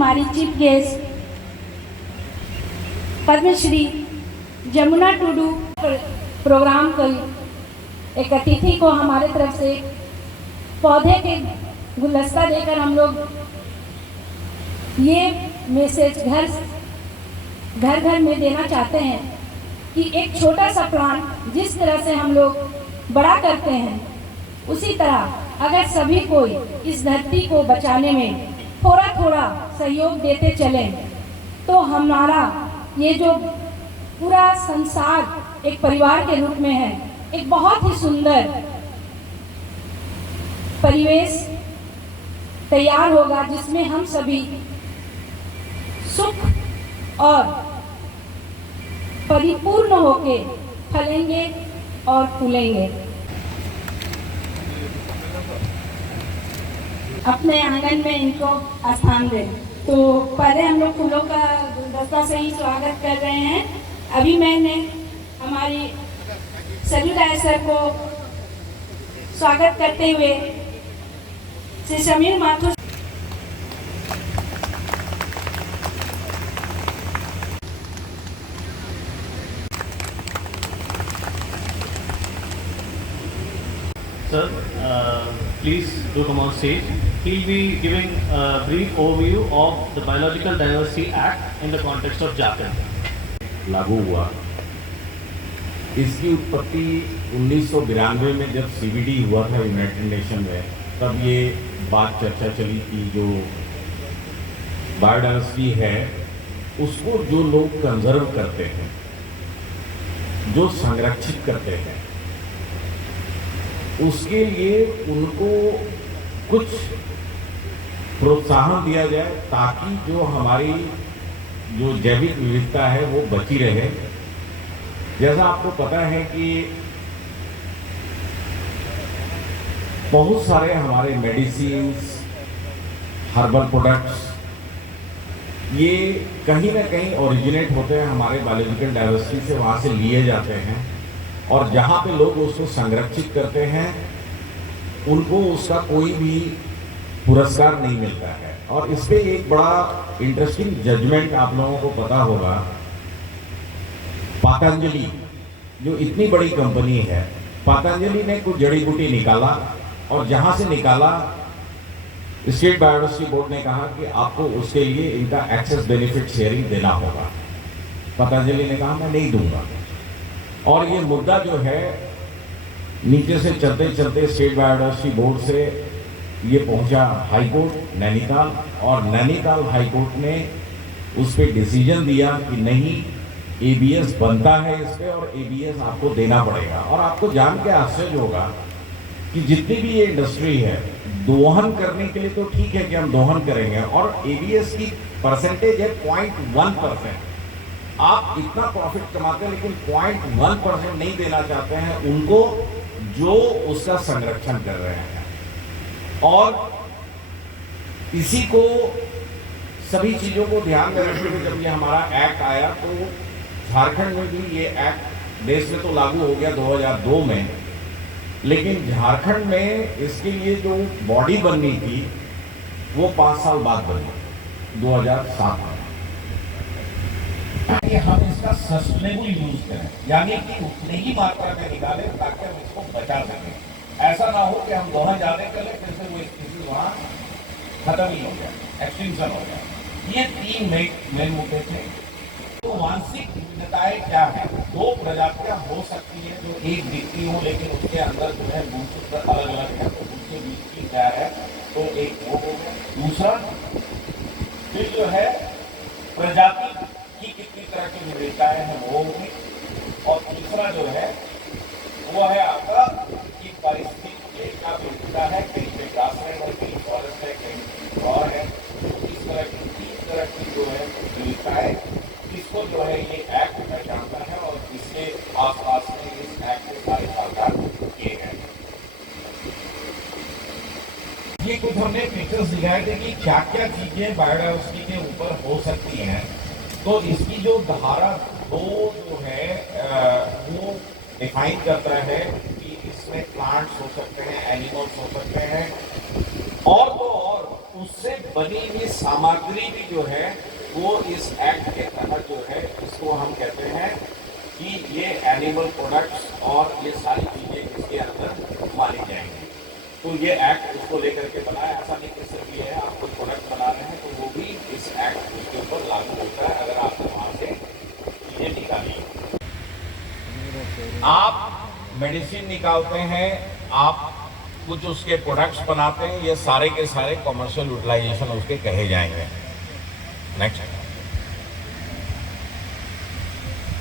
हमारी chief guest Padmashri Jamuna Tudu programme की एक अतिथि को हमारे तरफ से पौधे के गुलदस्ता देकर हम लोग ये मैसेज घर घर में देना चाहते हैं कि एक छोटा सा प्लांट जिस तरह से हम लोग बड़ा करते हैं, उसी तरह अगर सभी कोई इस धरती को बचाने में थोड़ा थोड़ा सहयोग देते चलें तो हमारा ये जो पूरा संसार एक परिवार के रूप में है, एक बहुत ही सुंदर परिवेश तैयार होगा जिसमें हम सभी सुख और परिपूर्ण होके फलेंगे और फूलेंगे। अपने आंगन में इनको स्थान दें। तो पहले हम लोग फूलों का गुलदस्ता से ही स्वागत कर रहे हैं। अभी मैंने हमारी सरयू राय सर को स्वागत करते हुए Shri Sameer Mathur Sir, please do come on stage. He'll be giving a brief overview of the Biological Diversity Act in the context of Jharkhand. लागू हुआ। इसकी उत्पत्ति 1992 में जब CBD हुआ था यूनाइटेड नेशन में, तब ये बात चर्चा चली कि जो बायोडाइवर्सिटी है उसको जो लोग कंजर्व करते हैं, जो संरक्षित करते हैं, उसके लिए उनको कुछ प्रोत्साहन दिया जाए ताकि जो हमारी जो जैविक विविधता है वो बची रहे। जैसा आपको पता है कि बहुत सारे हमारे मेडिसिन्स, हर्बल प्रोडक्ट्स ये कहीं ना कहीं ओरिजिनेट होते हैं हमारे बायोलॉजिकल डाइवर्सिटी से, वहाँ से लिए जाते हैं और जहाँ पे लोग उसको संरक्षित करते हैं उनको उसका कोई भी पुरस्कार नहीं मिलता है। और इस पे एक बड़ा इंटरेस्टिंग जजमेंट आप लोगों को पता होगा, पतंजलि जो इतनी बड़ी कंपनी है, पतंजलि ने कुछ जड़ी बूटी निकाला और जहाँ से निकाला स्टेट बायोडाइवर्सिटी बोर्ड ने कहा कि आपको उसके लिए इनका एक्सेस बेनिफिट शेयरिंग देना होगा। पतंजलि ने कहा मैं नहीं दूंगा। और ये मुद्दा जो है नीचे से चलते चलते स्टेट बायोडाइवर्सिटी बोर्ड से ये पहुंचा हाई कोर्ट नैनीताल, और नैनीताल हाई कोर्ट ने उस पर डिसीजन दिया कि नहीं, ABS बनता है इस पे और ABS आपको देना पड़ेगा। और आपको जान के आश्चर्य होगा कि जितनी भी ये इंडस्ट्री है, दोहन करने के लिए तो ठीक है कि हम दोहन करेंगे, और ABS की परसेंटेज है 0.1%। आप इतना प्रॉफिट कमाते हैं लेकिन 0.1% नहीं देना चाहते हैं उनको जो उसका संरक्षण कर रहे हैं। और इसी को सभी चीज़ों को ध्यान में रखते हुए जब ये हमारा एक्ट आया तो झारखंड में भी ये एक्ट देश में तो लागू हो गया 2002 में, लेकिन झारखंड में इसके लिए जो बॉडी बननी थी वो 5 साल बाद बनी 2007 में। कि हम इसका सस्टेनेबल यूज करें, यानी कि उतनी ही मात्रा में निकालें ताकि हम इसको बचा सकें। ऐसा ना हो कि हम दोहन ज्यादा करें फिर से वो स्पीसीज वहाँ खत्म ही हो गया, एक्सटिंक्शन हो गया। ये 3 मेन मुद्दे थे। तो वांशिक विविधताएं क्या है? 2 प्रजातियां हो सकती है जो एक दिखती हो लेकिन उसके अंदर जो है गुणसूत्र अलग अलग है, तो उसके बीच की क्या है, तो एक वो हो गया। दूसरा फिर जो है प्रजाति की कितनी तरह की विविधताएं हैं वो होगी, और तीसरा जो है वो है आपका कि पारिस्थितिकी का विविधता है, कहीं पे ग्रासलैंड है, कहीं फॉरेस्ट है, कहीं और है। तो इस तरह की 3 तरह की जो है विविधताएं, इसको जो है ये एक्ट पहचानता है और इसके आसपास में इस एक्ट के सारे प्रावधान किए गए। ये कुछ हमने पिक्चर्स दिखाए थे कि क्या क्या चीजें बायोडाइवर्सिटी के ऊपर हो सकती हैं। तो इसकी जो धारा 2 जो है वो डिफाइन करता है कि इसमें प्लांट्स हो सकते हैं, एनिमल्स हो सकते हैं, और तो और उससे उससे बनी हुई सामग्री भी जो है वो इस एक्ट के तहत जो है इसको हम कहते हैं कि ये एनिमल प्रोडक्ट्स और ये सारी चीजें इसके अंदर मानी जाएंगी। तो ये एक्ट उसको लेकर के बनाया, ऐसा नहीं कि सिर्फ ये है आप कोई प्रोडक्ट बना रहे हैं तो वो भी इस एक्ट उसके ऊपर लागू होता है अगर आपने वहां से चीजें निकाली। आप मेडिसिन निकालते हैं, आप कुछ उसके प्रोडक्ट्स बनाते हैं, ये सारे के सारे कमर्शियल यूटिलाइजेशन उसके कहे जाएंगे। नेक्स्ट।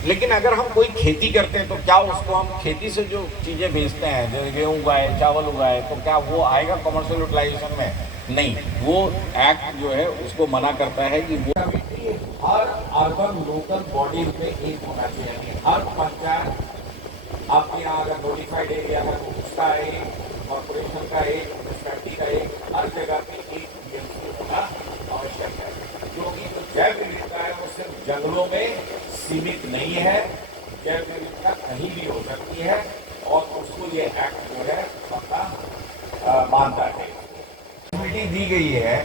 लेकिन अगर हम कोई खेती करते हैं तो क्या उसको हम खेती से जो चीजें बेचते हैं, जैसे गेहूं उगाए, चावल उगाए, तो क्या वो आएगा कमर्शियल यूटिलाइजेशन में? नहीं, वो एक्ट जो है उसको मना करता है कि वो हर अर्बन लोकल बॉडी में एक होना चाहिए। हर पंचायत आपके यहाँ अगर नोटिफाइड एरिया है तो उसका एक, कॉर्पोरेशन का एक, म्यूनिसिपैलिटी का एक, हर जगह पे एक बीएमसी होना आवश्यक है। क्योंकि जो जैव विविधता है वो सिर्फ जंगलों में सीमित नहीं है, जैव विविधता कहीं भी हो सकती है और उसको ये एक्ट जो है पक्का मानता है। दी गई है,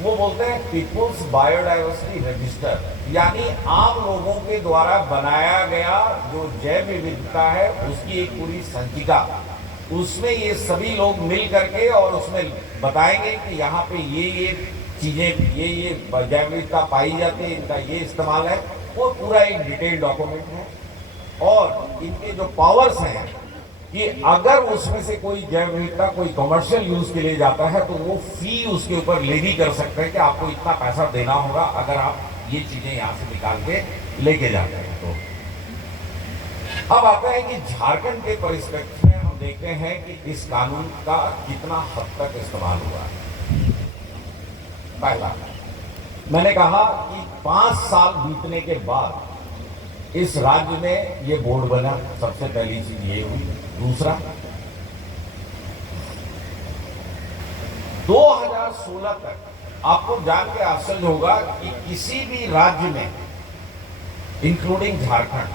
वो बोलते हैं पीपुल्स बायोडाइवर्सिटी रजिस्टर, यानी आम लोगों के द्वारा बनाया गया जो जैव विविधता है उसकी एक पूरी संचिका, उसमें ये सभी लोग मिल करके और उसमें बताएंगे कि यहाँ पे ये चीजें, ये जैव विविधता पाई जाती है, इनका ये इस्तेमाल है। वो पूरा एक डिटेल डॉक्यूमेंट है और इनके जो पावर्स हैं कि अगर उसमें से कोई जैव विविधता कोई कमर्शियल यूज के लिए जाता है तो वो फी उसके ऊपर लेवी कर सकते हैं कि आपको इतना पैसा देना होगा अगर आप ये चीजें यहाँ से निकाल के लेके जाते हैं। तो अब आता है कि झारखंड के परिप्रेक्ष्य में हम देखते हैं कि इस कानून का कितना हद तक इस्तेमाल हुआ है। पहला, मैंने कहा कि 5 साल बीतने के बाद इस राज्य में ये बोर्ड बना, सबसे पहली चीज ये हुई। दूसरा, 2016 तक आपको जान के आश्चर्य होगा कि किसी भी राज्य में इंक्लूडिंग झारखंड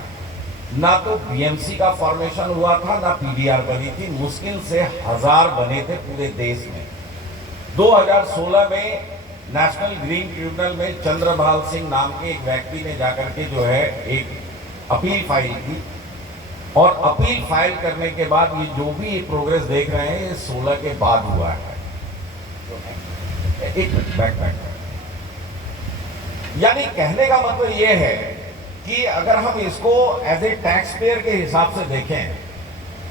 ना तो बीएमसी का फॉर्मेशन हुआ था ना पीडीआर बनी थी, मुश्किल से 1000 बने थे पूरे देश में। 2016 में नेशनल ग्रीन ट्रिब्यूनल में चंद्रभाल सिंह नाम के एक व्यक्ति ने जाकर के जो है एक अपील फाइल की और अपील फाइल करने के बाद ये जो भी प्रोग्रेस देख रहे हैं ये 16 के बाद हुआ है। एक बैक यानी कहने का मतलब ये है कि अगर हम इसको एज ए टैक्स पेयर के हिसाब से देखें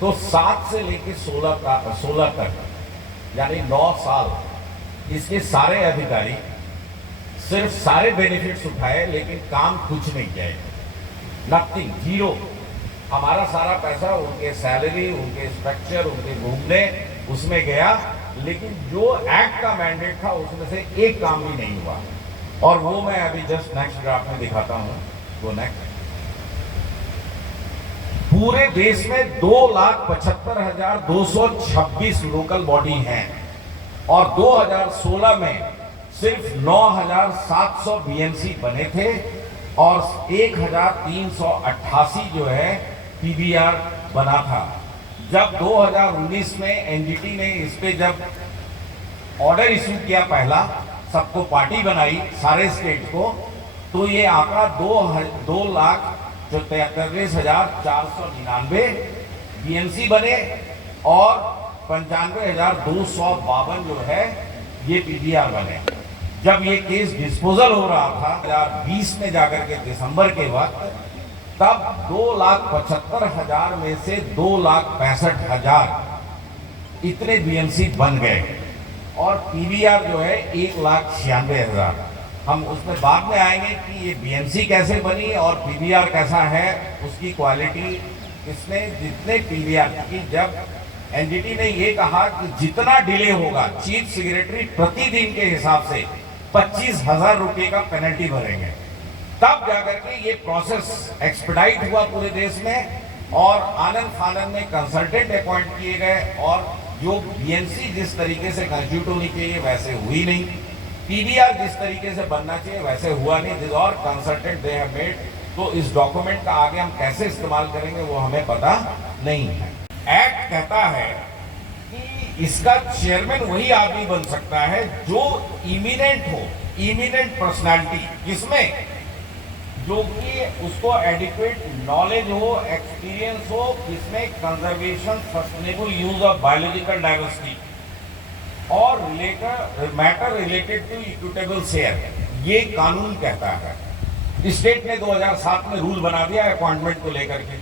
तो 7 से लेकर 16 तक यानी 9 साल इसके सारे अधिकारी सिर्फ सारे बेनिफिट्स उठाए लेकिन काम कुछ नहीं किया, नथिंग, जीरो। हमारा सारा पैसा उनके सैलरी, उनके स्ट्रक्चर, उनके घूमने उसमें गया, लेकिन जो एक्ट का मैंडेट था उसमें से एक काम भी नहीं हुआ। और वो मैं अभी जस्ट नेक्स्ट ग्राफ में दिखाता हूं। वो नेक्स्ट, पूरे देश में 2,75,226 लोकल बॉडी हैं और 2016 में सिर्फ 9,700 बीएमसी बने थे और 1,388 जो है पीबीआर बना था। जब 2019 में एनजीटी ने इस पे जब ऑर्डर इश्यू किया पहला, सबको पार्टी बनाई सारे स्टेट को, तो ये आंकड़ा 2,43,499 बीएमसी बने और 95,252 जो है ये पीबीआर बने। जब ये केस डिस्पोजल हो रहा था 2020 में जाकर के दिसंबर के वक्त, तब 2,75,000 में से 2,65,000 इतने बीएमसी बन गए और पीबीआर जो है 1,96,000। हम उसमें बाद में आएंगे कि ये बीएमसी कैसे बनी और पीबीआर कैसा है, उसकी क्वालिटी इसमें जितने पीबीआर की। जब एनजीटी ने ये कहा कि जितना डिले होगा चीफ सेक्रेटरी प्रतिदिन के हिसाब से 25,000 रुपए का पेनल्टी भरेंगे, तब जाकर के ये प्रोसेस एक्सपेडाइट हुआ पूरे देश में और आनंद फानंद में कंसल्टेंट अपॉइंट किए गए और जो बीएमसी जिस तरीके से कंस्टिट्यूट होनी चाहिए वैसे हुई नहीं, पीबीआर जिस तरीके से बनना चाहिए वैसे हुआ नहीं। दिस और कंसल्टेंट दे हैव मेड। तो इस डॉक्यूमेंट का आगे हम कैसे इस्तेमाल करेंगे वो हमें पता नहीं है। एक्ट कहता है कि इसका चेयरमैन वही आदमी बन सकता है जो इमिनेंट हो, इमिनेंट पर्सनालिटी, जिसमें जो कि उसको एडिक्वेट नॉलेज हो, एक्सपीरियंस हो, जिसमें conservation, sustainable use of biological diversity और matter related to equitable share, ये कानून कहता है। स्टेट ने 2007 में रूल बना दिया अपॉइंटमेंट को लेकर के,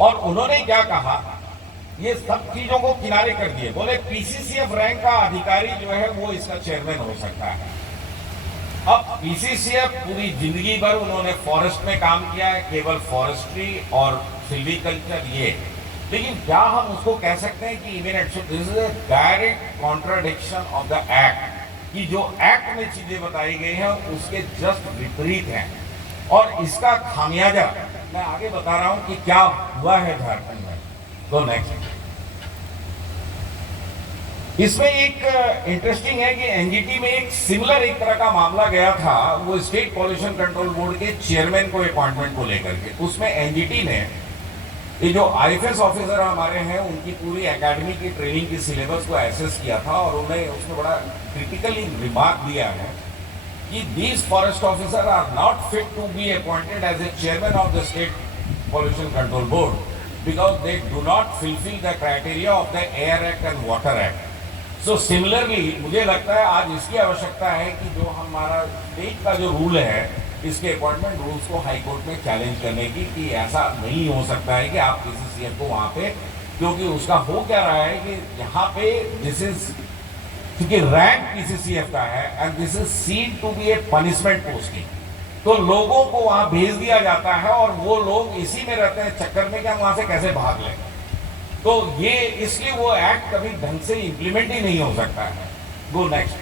और उन्होंने क्या कहा, ये सब चीजों को किनारे कर दिए, बोले पीसीसीएफ रैंक का अधिकारी जो है वो इसका चेयरमैन हो सकता है। अब पीसीसीएफ पूरी जिंदगी भर उन्होंने फॉरेस्ट में काम किया है, केवल फॉरेस्ट्री और सिल्वीकल्चर ये, लेकिन क्या हम उसको कह सकते हैं कि eminent? This is a direct contradiction of the act, कि जो एक्ट में चीजें बताई गई हैं उसके जस्ट विपरीत हैं, और इसका खामियाजा मैं आगे बता रहा हूं कि क्या हुआ है झारखंड में। तो नेक्स्ट, इसमें एक इंटरेस्टिंग है कि एनजीटी में एक सिमिलर एक तरह का मामला गया था, वो स्टेट पॉल्यूशन कंट्रोल बोर्ड के चेयरमैन को अपॉइंटमेंट को लेकर के। उसमें एनजीटी ने ये जो आईएफएस ऑफिसर हमारे हैं उनकी पूरी एकेडमी की ट्रेनिंग की सिलेबस को एसेस किया था, और उन्हें उसमें बड़ा क्रिटिकली रिमार्क दिया है कि these forest officer are not fit to be appointed as a chairman of the state pollution control board because they do not fulfil the criteria of the air act and water act. So similarly मुझे लगता है आज इसकी आवश्यकता है कि जो हमारा स्टेट का जो रूल है, इसके अपॉइंटमेंट रूल्स को हाई कोर्ट में चैलेंज करने की, कि ऐसा नहीं हो सकता है कि आप पीसीसीएफ को वहाँ पे, क्योंकि उसका हो क्या रहा है कि यहाँ पे दिस इज, क्योंकि रैंक पीसीसीएफ का है and this is seen to be a punishment posting, तो लोगों को वहाँ भेज दिया जाता है और वो लोग इसी में रहते हैं चक्कर में कि हम वहाँ से कैसे भाग लें। तो ये इसलिए वो एक्ट कभी ढंग से इंप्लीमेंट ही नहीं हो सकता है। Go next.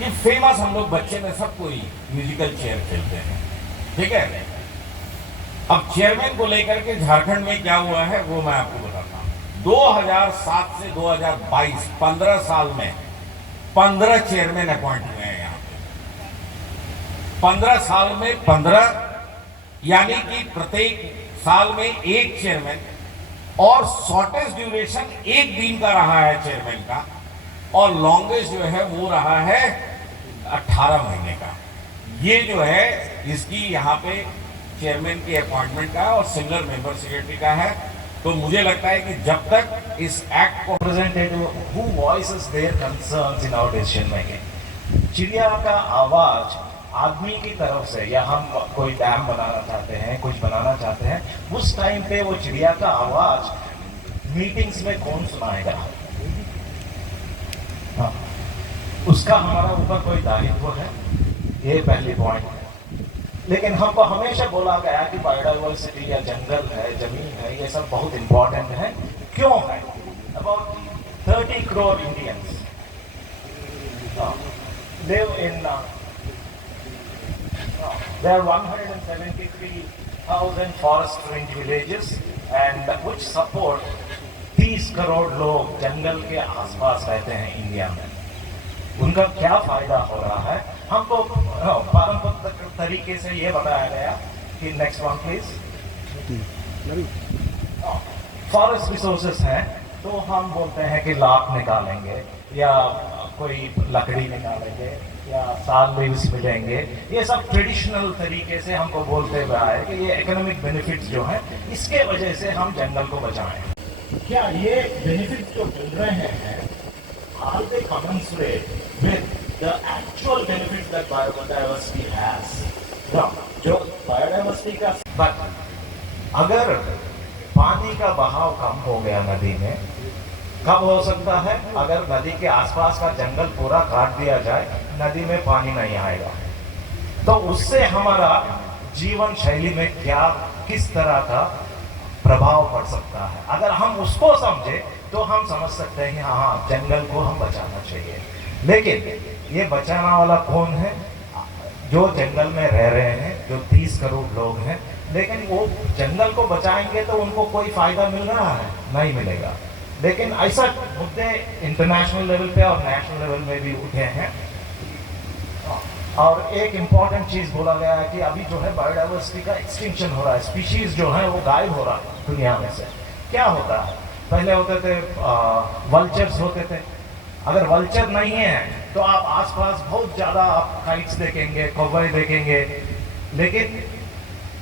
ये फेमस, हम लोग बच्चे में सब कोई म्यूजिकल चेयर खेलते हैं, ठीक है। अब चेयरमैन को लेकर के झारखंड में क्या हुआ है वो मैं आपको बताता हूं। 2007 से 2022 15 साल में 15 चेयरमैन अपॉइंट हुए हैं यहाँ पे। 15 साल में 15, यानी कि प्रत्येक साल में एक चेयरमैन, और शॉर्टेस्ट ड्यूरेशन एक दिन का रहा है चेयरमैन का, और लॉन्गेस्ट जो है वो रहा है 18 महीने का। ये जो है इसकी यहाँ पे चेयरमैन की अपॉइंटमेंट का और सिमिलर मेंबर सेक्रेटरी का है। तो मुझे लगता है कि जब तक इस एक्ट को representative who voices their concerns in our decision making, चिड़िया का आवाज आदमी की तरफ से, या हम कोई डैम बनाना चाहते हैं, कुछ बनाना चाहते हैं, उस टाइम पे वो चिड़िया का आवाज मीटिंग्स में कौन सुनाएगा? हाँ, उसका हमारा ऊपर कोई दायित्व है, ये पहली पॉइंट है। लेकिन हमको हमेशा बोला गया कि बायोडाइवर्सिटी या जंगल है, जमीन है, ये सब बहुत इंपॉर्टेंट है। क्यों है? About 30 crore Indians live in there are 173,000 forest range villages and which support 30 crore लोग जंगल के आसपास रहते हैं इंडिया में। उनका क्या फायदा हो रहा है? हमको पारंपरिक तरीके से ये बताया गया कि next one please, forest resources हैं तो हम बोलते हैं कि लाख निकालेंगे या कोई लकड़ी निकालेंगे या साल लीव्स मिलेंगे। ये सब ट्रेडिशनल तरीके से हमको बोलते हुए आए कि ये इकोनॉमिक बेनिफिट्स जो हैं इसके वजह से हम जंगल को बचाएं। क्या ये बेनिफिट्स जो मिल रहे हैं are they commensurate with the actual benefits that biodiversity has? जो बायोडाइवर्सिटी का, बट अगर पानी का बहाव कम हो गया नदी में, कब हो सकता है? अगर नदी के आसपास का जंगल पूरा काट दिया जाए, नदी में पानी नहीं आएगा। तो उससे हमारा जीवन शैली में क्या, किस तरह का प्रभाव पड़ सकता है? अगर हम उसको समझे तो हम समझ सकते हैं कि हाँ, जंगल को हम बचाना चाहिए। लेकिन ये बचाना वाला कौन है? जो जंगल में रह रहे हैं, जो 30 करोड़ लोग हैं। लेकिन वो जंगल को बचाएंगे तो उनको कोई फायदा मिल रहा है? नहीं मिलेगा। लेकिन ऐसा मुद्दे इंटरनेशनल लेवल पे और नेशनल लेवल में भी उठे हैं। और एक इम्पॉर्टेंट चीज़ बोला गया है कि अभी जो है बायोडाइवर्सिटी का एक्सटिंक्शन हो रहा है, स्पीशीज़ जो है वो गायब हो रहा है दुनिया में से। क्या होता है, पहले होते थे वल्चर्स होते थे। अगर वल्चर नहीं है तो आप आसपास बहुत ज़्यादा आप काइट्स देखेंगे, कौवे देखेंगे, लेकिन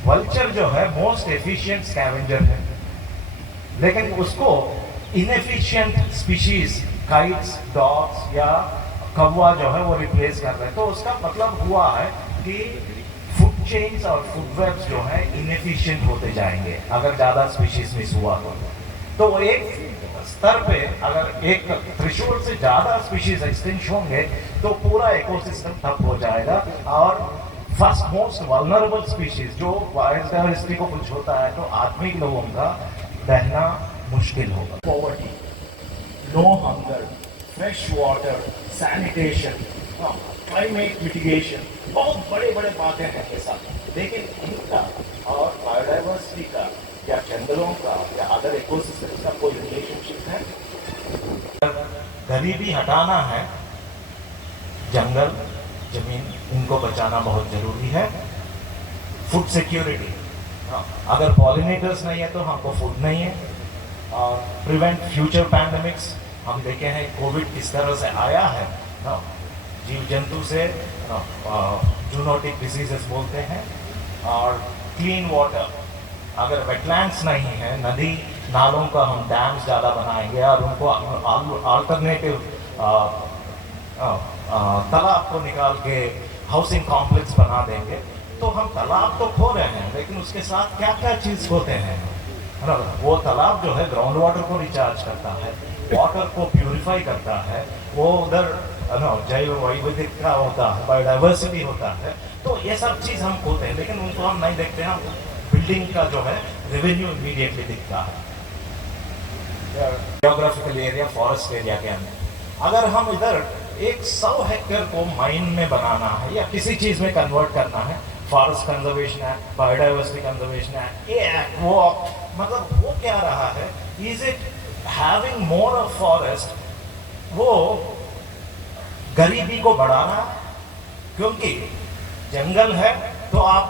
वल्चर जो है मोस्ट एफिशिएंट स्कैवेंजर है, लेकिन उसको इनएफिशिएंट स्पीशीज काइट्स, डॉग्स या कौवा जो है वो रिप्लेस कर रहे हैं। तो उसका मतलब हुआ है कि फूड चेन्स और फूड वेब्स जो है इनएफिशिएंट होते जाएंगे अगर ज़्यादा स्पीशीज मिस हुआ तो वो एक स्तर पे अगर एक थ्रेशोल्ड से ज़्यादा स्पीशीज एक्सटिंक्ट होंगे तो पूरा इकोसिस्टम ठप हो जाएगा और फर्स्ट मोस्ट वल्नरेबल स्पीशीज जो बायोडाइवर्सिटी को कुछ होता है तो आदमी लोगों का रहना मुश्किल होगा। Poverty, no hunger, fresh water, sanitation, climate mitigation, बहुत बड़े बड़े बातें हैं ये सब, लेकिन इनका और बायोडाइवर्सिटी का या जंगलों का या अदर इकोसिस्टम का कोई रिलेशनशिप है? गरीबी हटाना है, जंगल, जमीन, इनको बचाना बहुत जरूरी है। फूड सिक्योरिटी, अगर पॉलिनेटर्स नहीं है तो हमको फूड नहीं है। और प्रिवेंट फ्यूचर पैंडेमिक्स, हम देखे हैं कोविड किस तरह से आया है, जीव जंतु से जूनोटिक डिजीजेस बोलते हैं। और क्लीन वाटर, अगर वेटलैंड्स नहीं है, नदी नालों का हम डैम्स ज़्यादा बनाएंगे और उनको अल्टरनेटिव तालाब को निकाल के हाउसिंग कॉम्प्लेक्स बना देंगे तो हम तालाब तो खो रहे हैं, लेकिन उसके साथ क्या क्या चीज़ होते हैं, है ना? वो तालाब जो है ग्राउंड वाटर को रिचार्ज करता है, वाटर को प्यूरिफाई करता है, वो उधर जैव वैविधता होता है, बायोडाइवर्सिटी होता है। तो ये सब चीज़ हम खोते हैं, लेकिन उनको हम नहीं देखते हैं। बिल्डिंग का जो है रेवेन्यू इमीडिएटली दिखता है। जियोग्राफिकल एरिया, फॉरेस्ट एरिया के अंदर अगर हम इधर 100 हेक्टेयर को माइन में बनाना है या किसी चीज़ में कन्वर्ट करना है, forest conservation act, biodiversity conservation act, ये एक्ट वो मतलब वो क्या रहा है, is it having more of forest, वो गरीबी को बढ़ा रहा है। क्योंकि जंगल है तो आप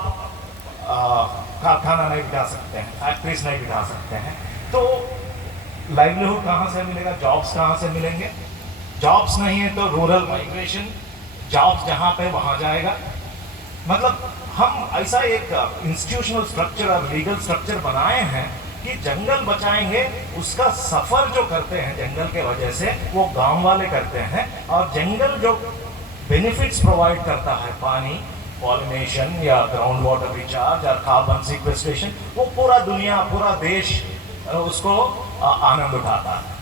कारखाना नहीं बिठा सकते हैं, फैक्ट्रीज नहीं बिठा सकते हैं, तो लाइवलीहुड कहाँ से मिलेगा, जॉब्स कहाँ से मिलेंगे? जॉब्स नहीं है तो रूरल माइग्रेशन, जॉब्स जहाँ पे वहाँ जाएगा। मतलब हम ऐसा एक इंस्टीट्यूशनल स्ट्रक्चर और लीगल स्ट्रक्चर बनाए हैं कि जंगल बचाएंगे, उसका सफ़र जो करते हैं जंगल के वजह से वो गांव वाले करते हैं। और जंगल जो बेनिफिट्स प्रोवाइड करता है, पानी, पॉलिनेशन या ग्राउंड वाटर रिचार्ज और कार्बन सिक्वेस्ट्रेशन, वो पूरा दुनिया, पूरा देश उसको आनंद उठाता है।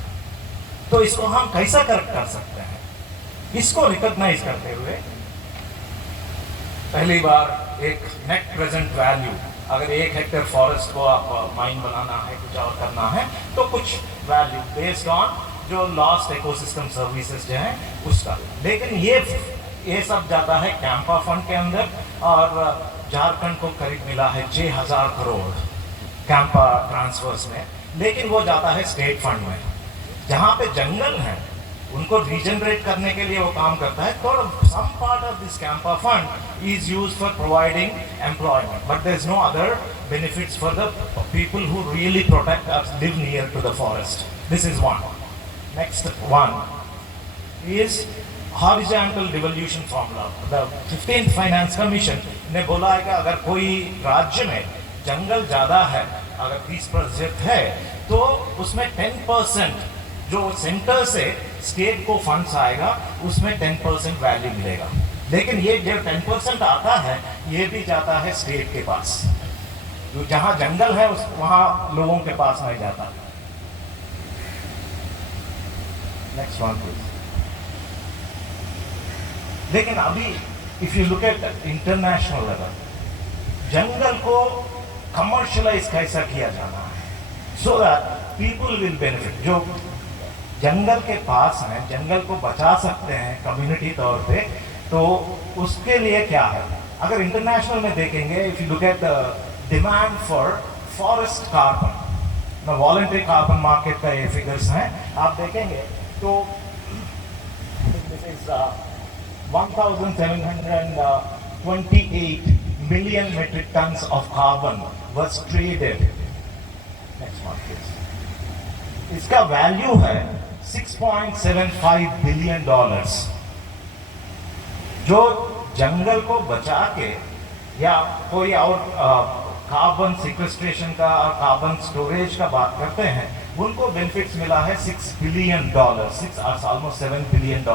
तो इसको हम कैसा कर सकते हैं? इसको रिकॉग्नाइज करते हुए पहली बार एक नेट प्रेजेंट वैल्यू, अगर 1 हेक्टेयर फॉरेस्ट को आप माइन बनाना है, कुछ और करना है, तो कुछ वैल्यू बेस्ड ऑन जो लॉस्ट इकोसिस्टम सर्विसेज जो हैं उसका। लेकिन ये सब जाता है कैंपा फंड के अंदर, और झारखंड को करीब मिला है 6000 करोड़ कैंपा ट्रांसफर्स में, लेकिन वो जाता है स्टेट फंड में। जहाँ पे जंगल है उनको रीजनरेट करने के लिए वो काम करता है, तो some part of this CAMPA fund is used for providing employment, but there is no other benefits for the people who really protect और live near to the forest. This is one. Next one is horizontal devolution formula. The 15th finance commission ने बोला है कि अगर कोई राज्य में जंगल ज़्यादा है, अगर 30% है, तो उसमें 10% जो सेंटर से स्टेट को फंड्स आएगा उसमें 10% वैल्यू मिलेगा। लेकिन ये जो 10% आता है ये भी जाता है स्टेट के पास, जो जहाँ जंगल है वहाँ लोगों के पास नहीं जाता। Next one please. लेकिन अभी if you look at international level, जंगल को कमर्शियलाइज कैसा किया जाना है so that people will benefit. जो जंगल के पास हैं, जंगल को बचा सकते हैं कम्युनिटी तौर पे, तो उसके लिए क्या है? अगर इंटरनेशनल में देखेंगे, if you look eight demand for forest carbon, voluntary carbon market का ये फिगर्स हैं, आप देखेंगे तो this is 1,728 million metric tons of carbon was traded. Next one, please. इसका वैल्यू है $6.75 बिलियन। जो जंगल को बचा के या कोई और कार्बन सिक्वेस्ट्रेशन का कार्बन स्टोरेज का बात करते हैं, उनको बेनिफिट्स मिला है $6 बिलियन, almost $7 बिलियन का।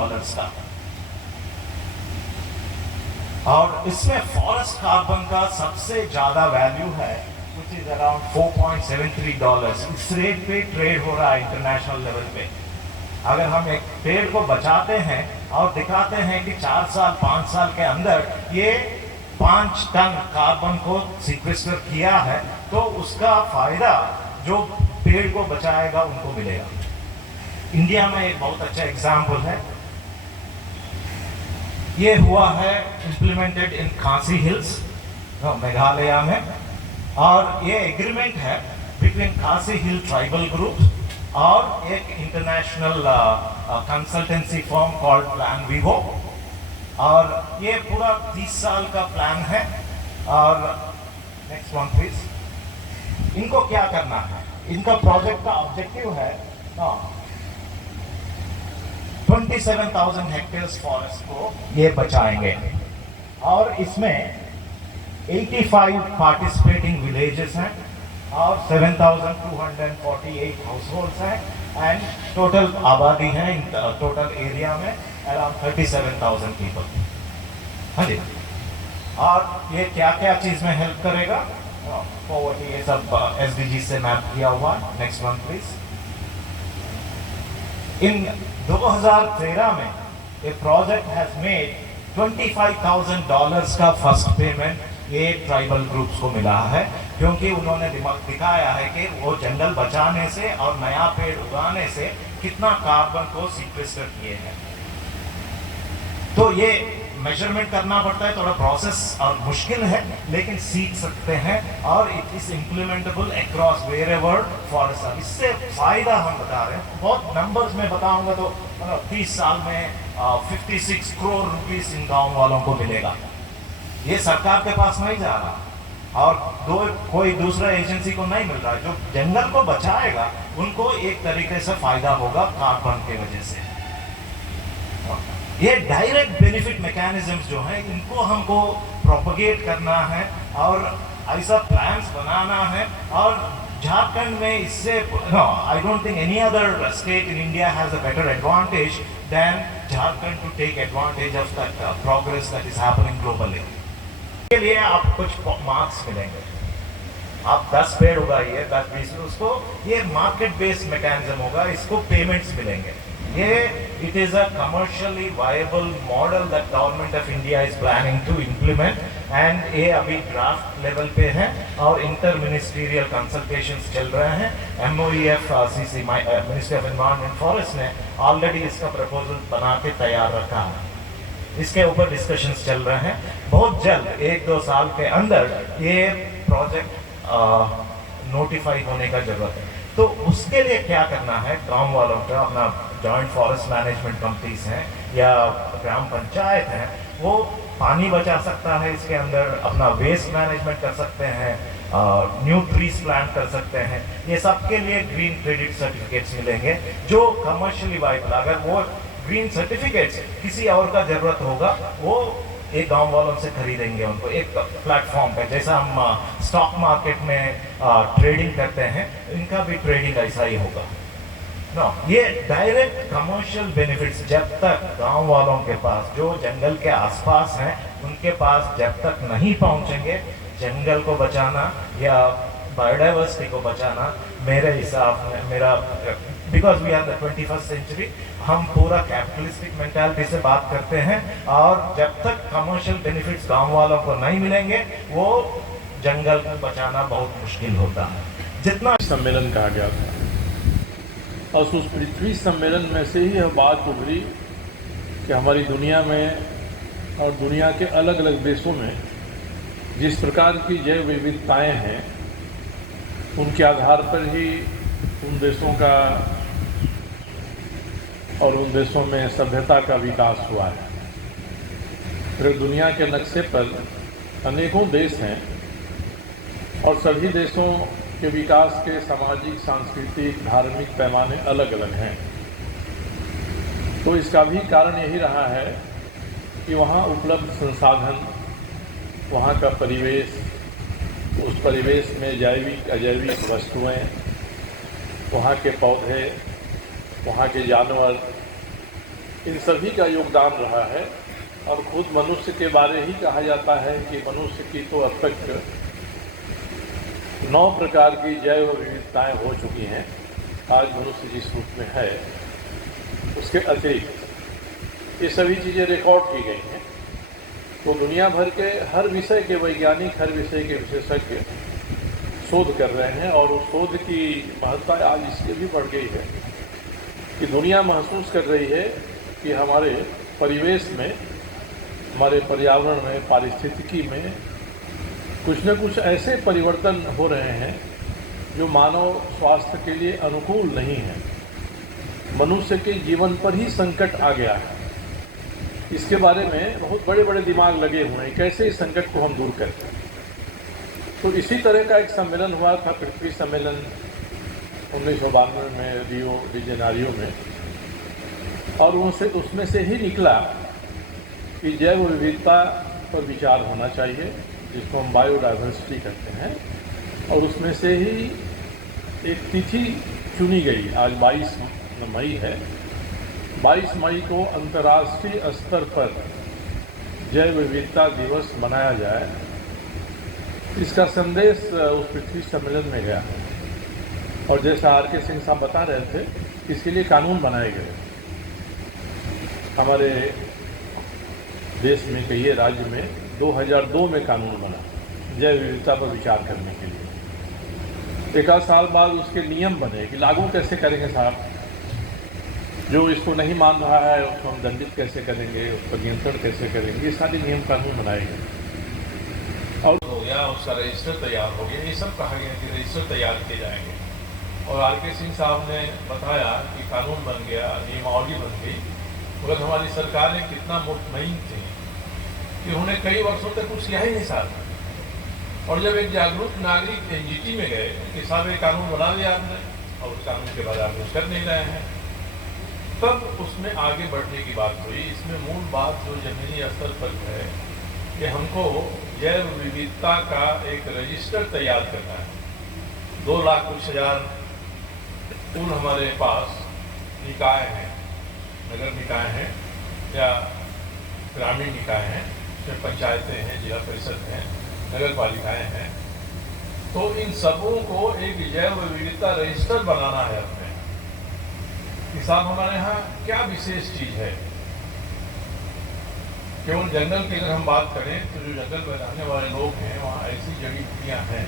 और इसमें फॉरेस्ट कार्बन का सबसे ज्यादा वैल्यू है, which is around $4.73। इस रेट पे ट्रेड हो रहा है इंटरनेशनल लेवल पे। अगर हम एक पेड़ को बचाते हैं और दिखाते हैं कि 4 साल 5 साल के अंदर ये 5 टन कार्बन को सिक्वेस्टर किया है, तो उसका फायदा जो पेड़ को बचाएगा उनको मिलेगा। इंडिया में एक बहुत अच्छा एग्जाम्पल है, ये हुआ है इम्प्लीमेंटेड इन खासी हिल्स मेघालय में, और ये एग्रीमेंट है बिटवीन खासी हिल ट्राइबल ग्रुप और एक international consultancy firm called plan Vivo, और ये पूरा 30 साल का प्लान है। और नेक्स्ट वन प्लीज। इनको क्या करना है, इनका प्रोजेक्ट का ऑब्जेक्टिव है 27,000 हेक्टेयर्स फॉरेस्ट को ये बचाएंगे, और इसमें 85 पार्टिसिपेटिंग विलेजेस हैं और 7,248 हाउस होल्ड्स हैं, एंड टोटल आबादी है टोटल एरिया में अराउंड 37,000 पीपल। हाँ जी। और ये क्या क्या चीज में हेल्प करेगा, पॉवर्टी, ये सब SDG से मैप किया हुआ। Next one please. इन 2013 में ये प्रोजेक्ट हैज मेड $25,000 का फर्स्ट पेमेंट ये ट्राइबल ग्रुप्स को मिला है, क्योंकि उन्होंने दिखाया है कि वो जंगल बचाने से और नया पेड़ उगाने से कितना कार्बन को सीक्वेस्टर किए हैं। तो ये मेजरमेंट करना पड़ता है, थोड़ा प्रोसेस और मुश्किल है, लेकिन सीख सकते हैं, और it is implementable across wherever forest. इससे फायदा हम बता रहे हैं, बहुत नंबर्स में बताऊंगा तो 30 साल में 56 करोड़ रुपीस इन गांव वालों को मिलेगा। ये सरकार के पास नहीं जा रहा और कोई दूसरा एजेंसी को नहीं मिल रहा है। जो जंगल को बचाएगा उनको एक तरीके से फायदा होगा कार्बन के वजह से। ये डायरेक्ट बेनिफिट मैकेनिज्म्स जो हैं, इनको हमको प्रोपगेट करना है और ऐसा प्लान्स बनाना है। और झारखंड में इससे I don't think any other state in India has a better advantage than Jharkhand to take advantage of that progress that is happening globally. के लिए आप कुछ मार्क्स मिलेंगे, आप 10 पेड़ उगाइए, 10-20, उसको ये मार्केट बेस्ड मैकेनिज्म होगा, इसको पेमेंट्स मिलेंगे। ये it is a commercially viable model that government of India is planning to implement, and ये अभी ड्राफ्ट लेवल पे है और इंटर मिनिस्ट्रियल कंसल्टेशंस चल रहे हैं। MOEF-CC ministry of environment forest ने ऑलरेडी इसका प्रपोजल बना के तैयार रखा है, इसके ऊपर डिस्कशंस चल रहे हैं। बहुत जल्द 1-2 साल के अंदर ये प्रोजेक्ट नोटिफाई होने का जरूरत है। तो उसके लिए क्या करना है, गांव वालों का अपना जॉइंट फॉरेस्ट मैनेजमेंट कंपनीज हैं या ग्राम पंचायत हैं, वो पानी बचा सकता है, इसके अंदर अपना वेस्ट मैनेजमेंट कर सकते हैं, न्यू ट्रीज प्लांट कर सकते हैं। ये सब के लिए ग्रीन क्रेडिट सर्टिफिकेट्स मिलेंगे जो कमर्शियली वाइबल। अगर वो ग्रीन सर्टिफिकेट्स किसी और का जरूरत होगा, वो एक गांव वालों से खरीदेंगे उनको एक प्लेटफॉर्म पे, जैसा हम स्टॉक मार्केट में ट्रेडिंग करते हैं, इनका भी ट्रेडिंग ऐसा ही होगा। ये डायरेक्ट कमर्शियल बेनिफिट्स जब तक गांव वालों के पास, जो जंगल के आसपास हैं, उनके पास जब तक नहीं पहुंचेंगे, जंगल को बचाना या बायोडाइवर्सिटी को बचाना मेरे हिसाब में, मेरा because we are the 21st century, हम पूरा कैपिटलिस्टिक मेंटालिटी से बात करते हैं, और जब तक कमर्शियल बेनिफिट्स गांव वालों को नहीं मिलेंगे, वो जंगल को बचाना बहुत मुश्किल होता है। जितना सम्मेलन कहा गया था, और उस पृथ्वी सम्मेलन में से ही यह बात उभरी कि हमारी दुनिया में और दुनिया के अलग अलग देशों में जिस प्रकार की जैव विविधताएँ हैं, उनके आधार पर ही उन देशों का और उन देशों में सभ्यता का विकास हुआ है। फिर दुनिया के नक्शे पर अनेकों देश हैं और सभी देशों के विकास के सामाजिक, सांस्कृतिक, धार्मिक पैमाने अलग अलग हैं। तो इसका भी कारण यही रहा है कि वहाँ उपलब्ध संसाधन, वहाँ का परिवेश, उस परिवेश में जैविक अजैविक वस्तुएं, वहाँ के पौधे, वहाँ के जानवर, इन सभी का योगदान रहा है। और खुद मनुष्य के बारे ही कहा जाता है कि मनुष्य की तो अब तक 9 प्रकार की जैव विविधताएं हो चुकी हैं। आज मनुष्य जिस रूप में है उसके अतिरिक्त ये सभी चीज़ें रिकॉर्ड की गई हैं। तो दुनिया भर के हर विषय के वैज्ञानिक, हर विषय के विशेषज्ञ शोध कर रहे हैं और उस शोध की महत्ता आज इसलिए भी बढ़ गई है कि दुनिया महसूस कर रही है कि हमारे परिवेश में, हमारे पर्यावरण में, पारिस्थितिकी में कुछ न कुछ ऐसे परिवर्तन हो रहे हैं जो मानव स्वास्थ्य के लिए अनुकूल नहीं है। मनुष्य के जीवन पर ही संकट आ गया है। इसके बारे में बहुत बड़े बड़े दिमाग लगे हुए हैं, कैसे इस संकट को हम दूर करें। तो इसी तरह का एक सम्मेलन हुआ था, पृथ्वी सम्मेलन 1992 में रियो डी जेनेरियो में, और उसमें से ही निकला कि जैव विविधता पर विचार होना चाहिए, जिसको हम बायोडाइवर्सिटी कहते हैं। और उसमें से ही एक तिथि चुनी गई, आज 22 मई है। 22 मई को अंतर्राष्ट्रीय स्तर पर जैव विविधता दिवस मनाया जाए। इसका संदेश उस पृथ्वी सम्मेलन में गया और जैसा आर.के. सिंह साहब बता रहे थे, इसके लिए कानून बनाए गए। हमारे देश में कई राज्य में 2002 में कानून बना जैव विविधता पर विचार करने के लिए। 1 साल बाद उसके नियम बने कि लागू कैसे करेंगे साहब, जो इसको नहीं मान रहा है उसको हम दंडित कैसे करेंगे, उस पर नियंत्रण कैसे करेंगे, ये सारे नियम कानून बनाए गए और हो गया, उसका रजिस्टर तैयार हो गया। ये सब कहा गया कि रजिस्टर तैयार किए जाएंगे। और आर.के. सिंह साहब ने बताया कि कानून बन गया, नियमावली बन गई। मगर हमारी सरकारें कितना मुतमईन थी कि उन्होंने कई वर्षों तक कुछ किया ही नहीं साथ। और जब एक जागरूक नागरिक एनजीटी में गए कि साहब ये कानून बना दिया आपने और उस कानून के बाद आप कुछ कर नहीं रहे हैं, तब उसमें आगे बढ़ने की बात हुई। इसमें मूल बात जो जमीनी स्तर पर है कि हमको जैव विविधता का एक रजिस्टर तैयार करना है। 2 लाख कुछ हजार कुल हमारे पास निकाय हैं, नगर निकाय हैं या ग्रामीण निकाय हैं, उसमें पंचायतें हैं, जिला परिषद हैं, नगर पालिकाएँ हैं। तो इन सबों को एक जैव विविधता रजिस्टर बनाना है अपने कि साहब हमारे यहाँ क्या विशेष चीज़ है। केवल जंगल की अगर हम बात करें तो जो जंगल में रहने वाले लोग हैं वहाँ ऐसी जड़ी बूटियाँ हैं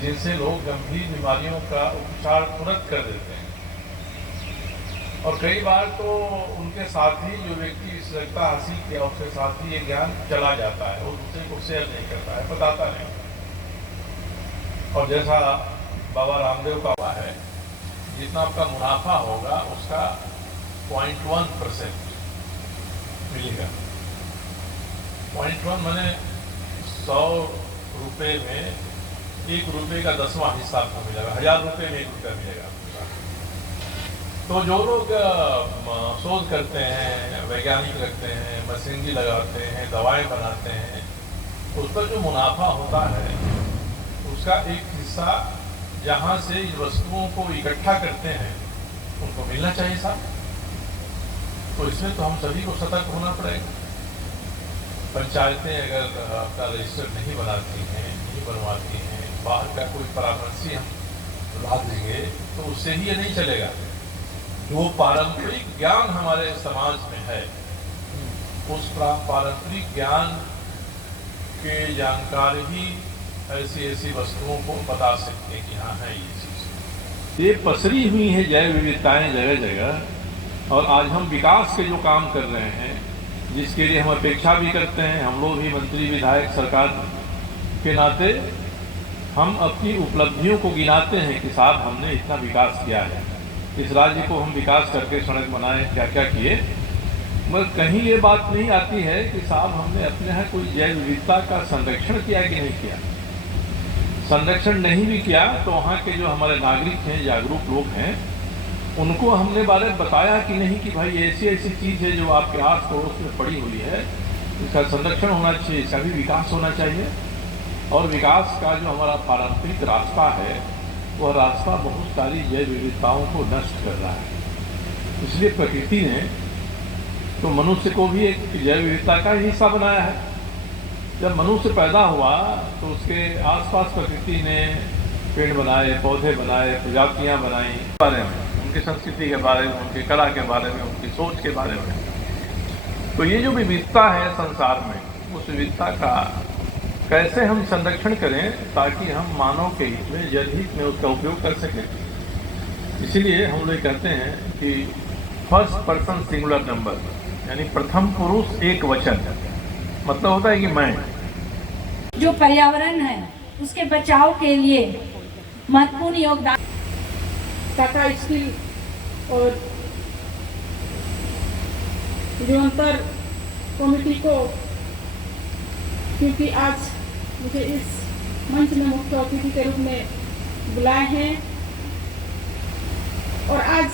जिनसे लोग गंभीर बीमारियों का उपचार तुरंत कर देते हैं। और कई बार तो उनके साथ ही जो व्यक्ति सजगता हासिल किया उसके साथ ही ये ज्ञान चला जाता है, वो दूसरे को शेयर नहीं करता है, बताता नहीं। और जैसा बाबा रामदेव का हुआ है, जितना आपका मुनाफा होगा उसका 0.1% मिलेगा। 0.1 मैंने 100 रुपये में 1 रुपये का 10वां हिस्सा आपको मिलेगा। 1000 रुपये में 1 रुपया मिलेगा। तो जो लोग शोध करते हैं, वैज्ञानिक रखते हैं, मशीनरी लगाते हैं, दवाएं बनाते हैं, उस पर जो मुनाफा होता है उसका एक हिस्सा जहाँ से इन वस्तुओं को इकट्ठा करते हैं उनको मिलना चाहिए साहब। तो इसमें तो हम सभी को सतर्क होना पड़ेगा। पंचायतें अगर अपना रजिस्टर नहीं बनाती हैं, नहीं बनवाती हैं, बाहर का कोई परामर्शी हम ला देंगे तो उससे ही ये नहीं चलेगा। जो पारंपरिक ज्ञान हमारे समाज में है उस पारंपरिक ज्ञान के जानकार ही ऐसी ऐसी वस्तुओं को बता सकते हैं कि हाँ है ये चीज़। ये पसरी हुई है जैव विविधताएं जगह जगह। और आज हम विकास के जो काम कर रहे हैं, जिसके लिए हम अपेक्षा भी करते हैं, हम लोग भी मंत्री विधायक सरकार के नाते हम अपनी उपलब्धियों को गिनाते हैं कि साहब हमने इतना विकास किया है, इस राज्य को हम विकास करके सड़क बनाए, क्या क्या किए। मगर कहीं ये बात नहीं आती है कि साहब हमने अपने यहाँ कोई जैव विविधता का संरक्षण किया कि नहीं किया। संरक्षण नहीं भी किया तो वहाँ के जो हमारे नागरिक हैं, जागरूक लोग हैं, उनको हमने बारे में बताया कि नहीं कि भाई ऐसी ऐसी चीज़ है जो आपके आस पड़ोस में पड़ी हुई है, इसका संरक्षण होना चाहिए, इसका भी विकास होना चाहिए। और विकास का जो हमारा पारंपरिक रास्ता है वह रास्ता बहुत सारी जैव विविधताओं को नष्ट कर रहा है। इसलिए प्रकृति ने तो मनुष्य को भी एक जैव विविधता का हिस्सा बनाया है। जब मनुष्य पैदा हुआ तो उसके आसपास प्रकृति ने पेड़ बनाए, पौधे बनाए, प्रजातियां बनाई, बारे में उनकी संस्कृति के बारे में, उनकी कला के बारे में, उनकी सोच के बारे में। तो ये जो विविधता है संसार में, उस विविधता का कैसे हम संरक्षण करें ताकि हम मानव के हित में, जनहित में उसका उपयोग कर सकें। इसीलिए हम लोग कहते हैं कि फर्स्ट पर्सन सिंगुलर नंबर, यानी प्रथम पुरुष एक वचन, मतलब होता है कि मैं। जो पर्यावरण है उसके बचाव के लिए महत्वपूर्ण योगदान टाटा स्टील और निरंतर कमेटी को, क्योंकि आज मुझे इस मंच में मुख्य अतिथि के रूप में बुलाए हैं और आज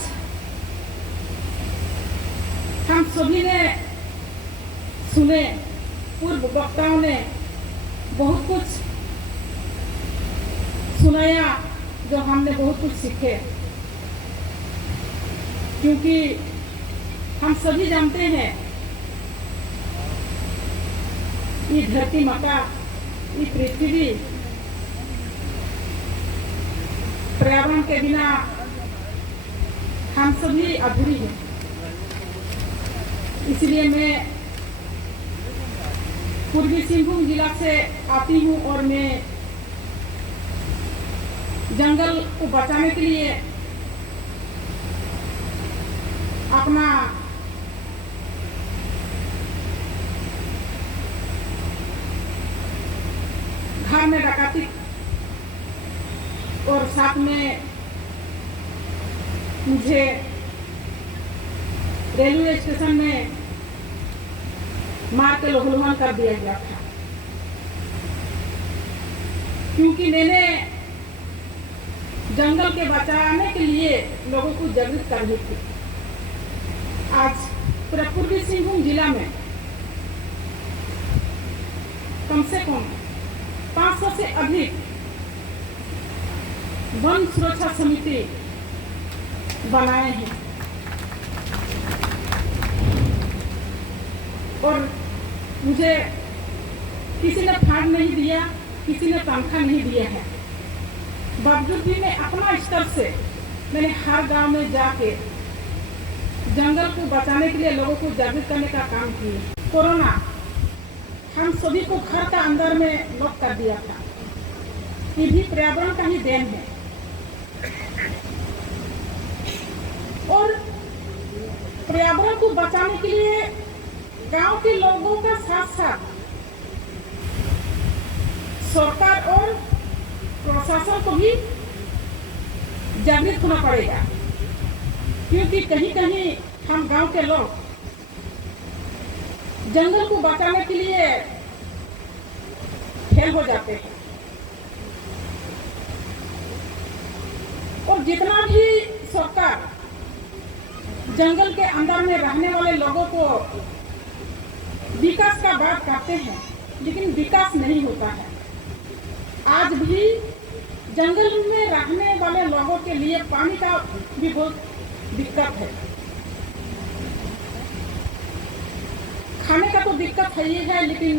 हम सभी ने सुने, पूर्व वक्ताओं ने बहुत कुछ सुनाया जो हमने बहुत कुछ सीखे, क्योंकि हम सभी जानते हैं ये धरती माता, ये पृथ्वी पर्यावरण के बिना हम सभी अधूरी हैं। इसलिए मैं पूर्वी सिंहभूम जिला से आती हूँ और मैं जंगल को बचाने के लिए अपना घर में डकैती और साथ में मुझे रेलवे स्टेशन में मार के लहूलुहान कर दिया गया था, क्योंकि मैंने जंगल के बचाने के लिए लोगों को जागरूक कर दी थी। आज पूरा पूर्वी सिंहभूम जिला में कम से कम 500 से अधिक वन सुरक्षा समिति बनाए हैं और मुझे किसी ने फंड नहीं दिया, किसी ने तनख्वाह नहीं दिया है। बावजूद भी मैं अपना स्तर से मैंने हर गांव में जाके जंगल को बचाने के लिए लोगों को जागरूक करने का काम किया। कोरोना हम सभी को घर का अंदर में लॉक कर दिया था, ये भी पर्यावरण का ही देन है। और पर्यावरण को बचाने के लिए गांव के लोगों का साथ साथ सरकार और प्रशासन को भी जागरूक होना पड़ेगा, क्योंकि कहीं कहीं हम गांव के लोग जंगल को बचाने के लिए फेल हो जाते हैं। और जितना भी सरकार जंगल के अंदर में रहने वाले लोगों को विकास का बात करते हैं, लेकिन विकास नहीं होता है। आज भी जंगल में रहने वाले लोगों के लिए पानी का भी बहुत दिक्कत है, खाने का तो दिक्कत है ही है, लेकिन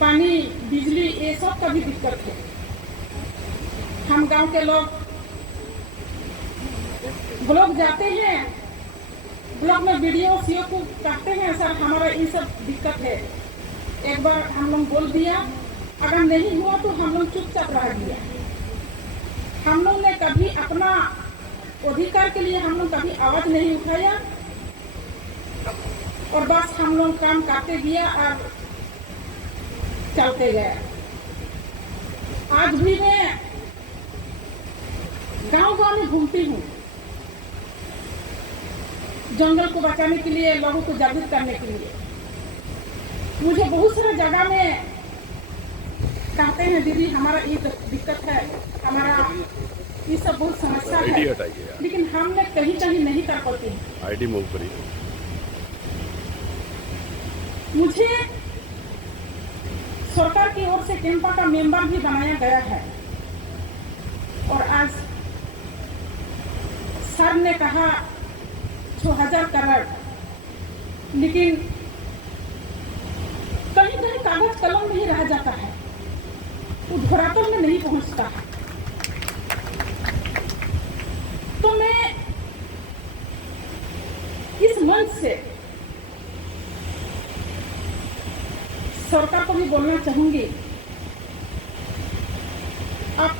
पानी, बिजली, ये सब का भी दिक्कत है। हम गांव के लोग ब्लॉक जाते हैं, ब्लॉक में वीडियो सीओ को कहते हैं सर हमारा ये सब दिक्कत है। एक बार हम लोग बोल दिया, अगर नहीं हुआ तो हम लोग चुपचाप रह गया। हम लोग ने कभी अपना अधिकार के लिए हम लोग कभी आवाज नहीं उठाया और बस हम लोग काम करते गया और चलते गए। आज भी मैं गांव गांव में घूमती हूँ, जंगल को बचाने के लिए, लोगों को जागरूक करने के लिए। मुझे बहुत सारा जगह में कहते हैं दीदी हमारा ये दिक्कत है, हमारा ये सब बहुत समस्या है, लेकिन हमने कहीं कहीं नहीं कर पाते हैं। आईडी मूव करिए। मुझे सरकार की ओर से कैंपा का मेंबर भी बनाया गया है और आज सर ने कहा 6000 करोड़, लेकिन कहीं कहीं कागज कलम नहीं रह जाता है, वो धरातल में नहीं पहुंचता है। तो मैं इस मंच से सरकार को भी बोलना चाहूंगी, आप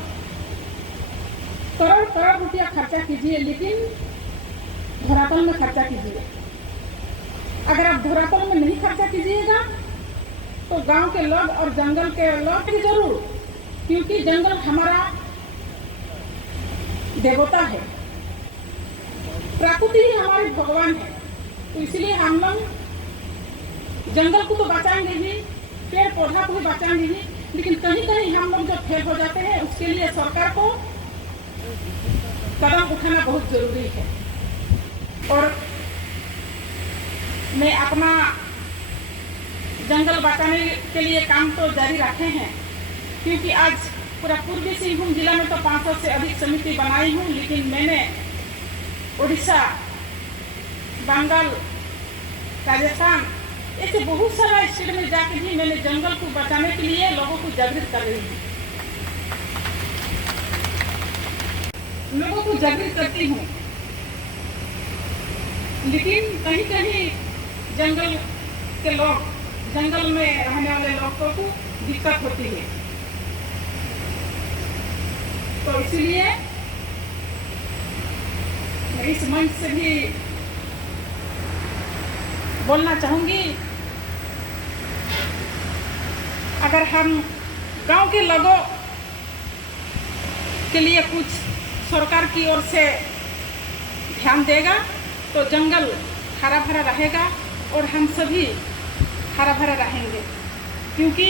करोड़ करोड़ रुपया खर्चा कीजिए, लेकिन धरातल में खर्चा कीजिए। अगर आप धरातल में नहीं खर्चा कीजिएगा तो गांव के लोग और जंगल के लोग भी जरूर, क्योंकि जंगल हमारा देवता है, प्रकृति ही हमारे भगवान है। तो इसलिए हम लोग जंगल को तो बचाएंगे ही, पेड़ पौधा को भी बचाएंगे ही, लेकिन कहीं कहीं हम लोग जो फेल हो जाते हैं उसके लिए सरकार को कदम उठाना बहुत जरूरी है। और मैं अपना जंगल बचाने के लिए काम तो जारी रखे हैं, क्योंकि आज पूरा पूर्वी सिंहभूम जिला में तो 500 से अधिक समिति बनाई हूँ, लेकिन मैंने उड़ीसा, बंगाल, राजस्थान ऐसे बहुत सारा स्टेट में जाके भी मैंने जंगल को बचाने के लिए लोगों को जागृत कर रही हूँ, लोगों को जागृत करती हूँ। लेकिन कहीं कहीं जंगल के लोग, जंगल में रहने वाले लोगों को दिक्कत होती है, तो इसलिए मैं इस मंच से भी बोलना चाहूंगी, अगर हम गांव के लोगों के लिए कुछ सरकार की ओर से ध्यान देगा तो जंगल हरा भरा रहेगा और हम सभी हरा भरा रहेंगे। क्योंकि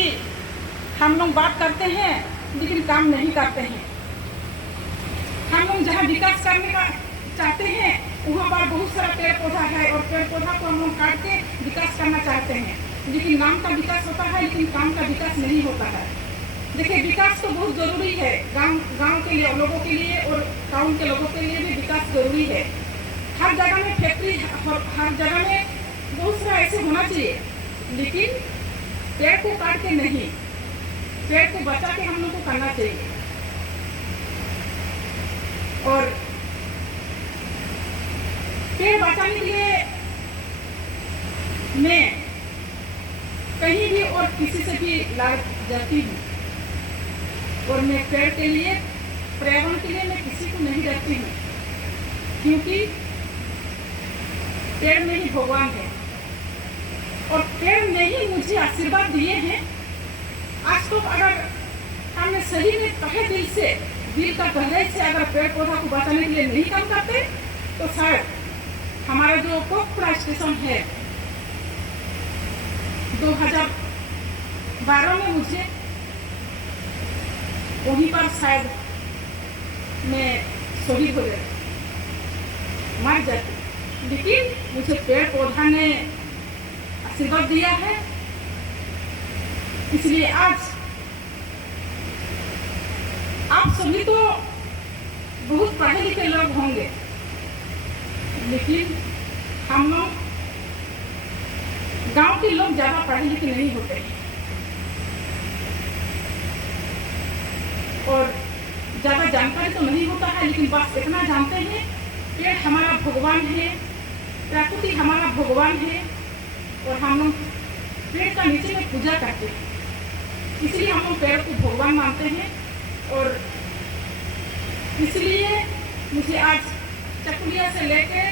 हम लोग बात करते हैं लेकिन काम नहीं करते हैं। हम लोग जहाँ विकास करने का चाहते हैं वहाँ पर बहुत सारा पेड़ पौधा है और पेड़ पौधा को हम लोग काट के विकास करना चाहते हैं, लेकिन नाम का विकास होता है लेकिन काम का विकास नहीं होता है। देखिए, विकास तो बहुत जरूरी है, गांव के लिए, लोगों के लिए और टाउन के लोगों के लिए भी विकास जरूरी है। हर जगह में फैक्ट्री, हर जगह में बहुत सारा ऐसे होना चाहिए, लेकिन पेड़ को काट के नहीं, पेड़ को बचा के हम लोग को करना चाहिए। और पेड़ बचाने के लिए मैं कहीं भी और किसी से भी लड़ जाती हूँ, और मैं पेड़ के लिए, पर्यावरण के लिए मैं किसी को नहीं डरती हूँ, क्योंकि पेड़ में ही भगवान है और पेड़ ने ही मुझे आशीर्वाद दिए हैं। आज तो अगर हमने सही में कहे दिल से, दिल का गहराई से अगर पेड़ पौधा को बचाने के लिए नहीं काम करते तो शायद हमारा जो कोकपुरा स्टेशन है 2012 में मुझे वहीं पर शायद मैं शहीद हो गई, मर जाती, लेकिन मुझे पेड़ पौधा ने आशीर्वाद दिया है। इसलिए आज आप सभी तो बहुत पढ़े लिखे लोग होंगे, लेकिन हम लोग गांव के लोग ज्यादा पढ़े लिखे नहीं होते और ज्यादा जानकारी तो नहीं होता है, लेकिन बस इतना जानते हैं पेड़ हमारा भगवान है, प्रकृति हमारा भगवान है और हम लोग पेड़ का नीचे में पूजा करते हैं, इसलिए हम लोग पेड़ को भगवान मानते हैं। और इसलिए मुझे आज चकुलिया से लेके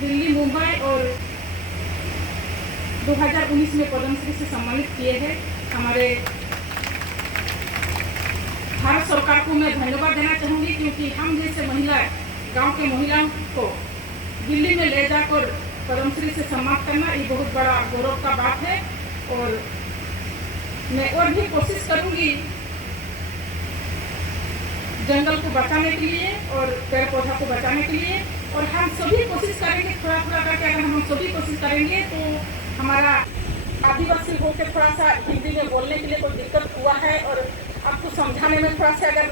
दिल्ली, मुंबई और 2019 में पद्मश्री से सम्मानित किए हैं। हमारे भारत सरकार को मैं धन्यवाद देना चाहूँगी, क्योंकि हम जैसे महिला, गांव के महिलाओं को दिल्ली में ले जाकर पद्मश्री से सम्मान करना ये बहुत बड़ा गौरव का बात है। और मैं और भी कोशिश करूंगी जंगल को बचाने के लिए और पेड़ पौधा को बचाने के लिए। और हम सभी कोशिश करेंगे, थोड़ा थोड़ा करके अगर हम सभी कोशिश करेंगे तो हमारा आदिवासी होकर थोड़ा सा हिंदी में बोलने के लिए कोई दिक्कत हुआ है और आपको समझाने में थोड़ा सा अगर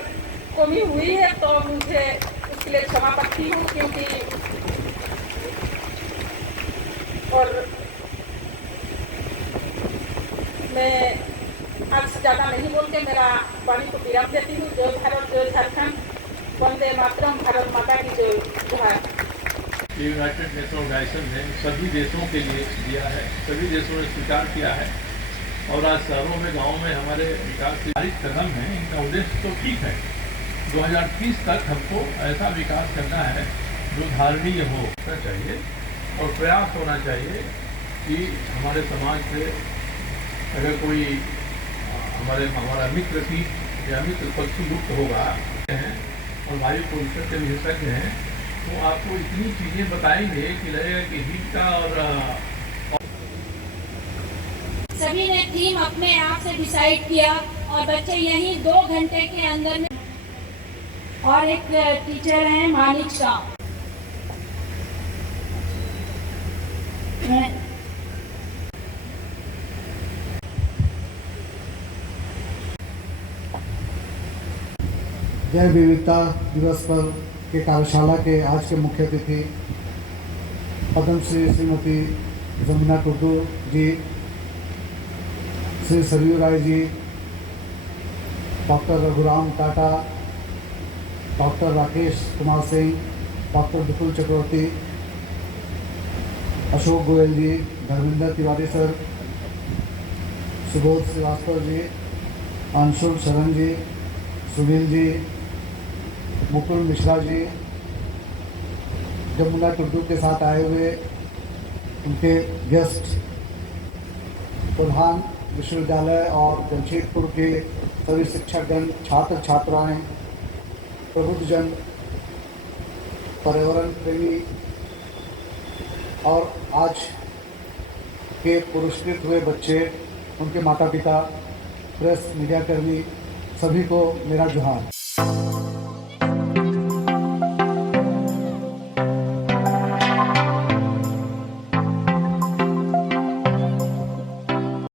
कमी हुई है तो मुझे उसके लिए क्षमा करती हूँ, क्योंकि और मैं आज से ज़्यादा नहीं बोल के मेरा वाणी को विराम देती हूँ। जय भारत, जय झारखंड, वंदे मातरम, भारत माता की जय। जोहार। यूनाइटेड नेशन ऑर्गेनाइजेशन ने सभी देशों के लिए दिया है, सभी देशों ने स्वीकार किया है और आज शहरों में गाँव में हमारे विकास के कदम हैं। इनका उद्देश्य तो ठीक है, 2030 तक हमको ऐसा विकास करना है जो धारणीय होना चाहिए और प्रयास होना चाहिए कि हमारे समाज से अगर कोई हमारा मित्र कीट या मित्र पक्षी लुप्त होगा हैं और वायु प्रदूषण के विशेषज्ञ हैं तो आपको इतनी चीज़ें बताएंगे कि लगेगा कि हीट का और सभी ने थीम अपने आप से डिसाइड किया और बच्चे यहीं 2 घंटे के अंदर में। और एक टीचर हैं मानिक शाह, जैव विविधता दिवस पर के कार्यशाला के आज के मुख्य अतिथि Padma Shri Shrimati Jamuna Tudu ji, Shri Saryu Rai ji, doctor Raghuram Tata, doctor Rakesh Kumar Singh, doctor Vipul Chakraborty, Ashok Goyal ji, Dharmendra Tiwari sir, Subodh Srivastava ji, Anshul Sharan ji, Sunil ji, Mukul Mishra ji, Jamuna Tudu के साथ आए हुए उनके गेस्ट, प्रधान विश्वविद्यालय और जमशेदपुर के सभी शिक्षकगण, छात्र छात्राएं, प्रबुद्धजन, पर्यावरण प्रेमी और आज के पुरस्कृत हुए बच्चे, उनके माता पिता, प्रेस मीडिया कर्मी, सभी को मेरा जोहार।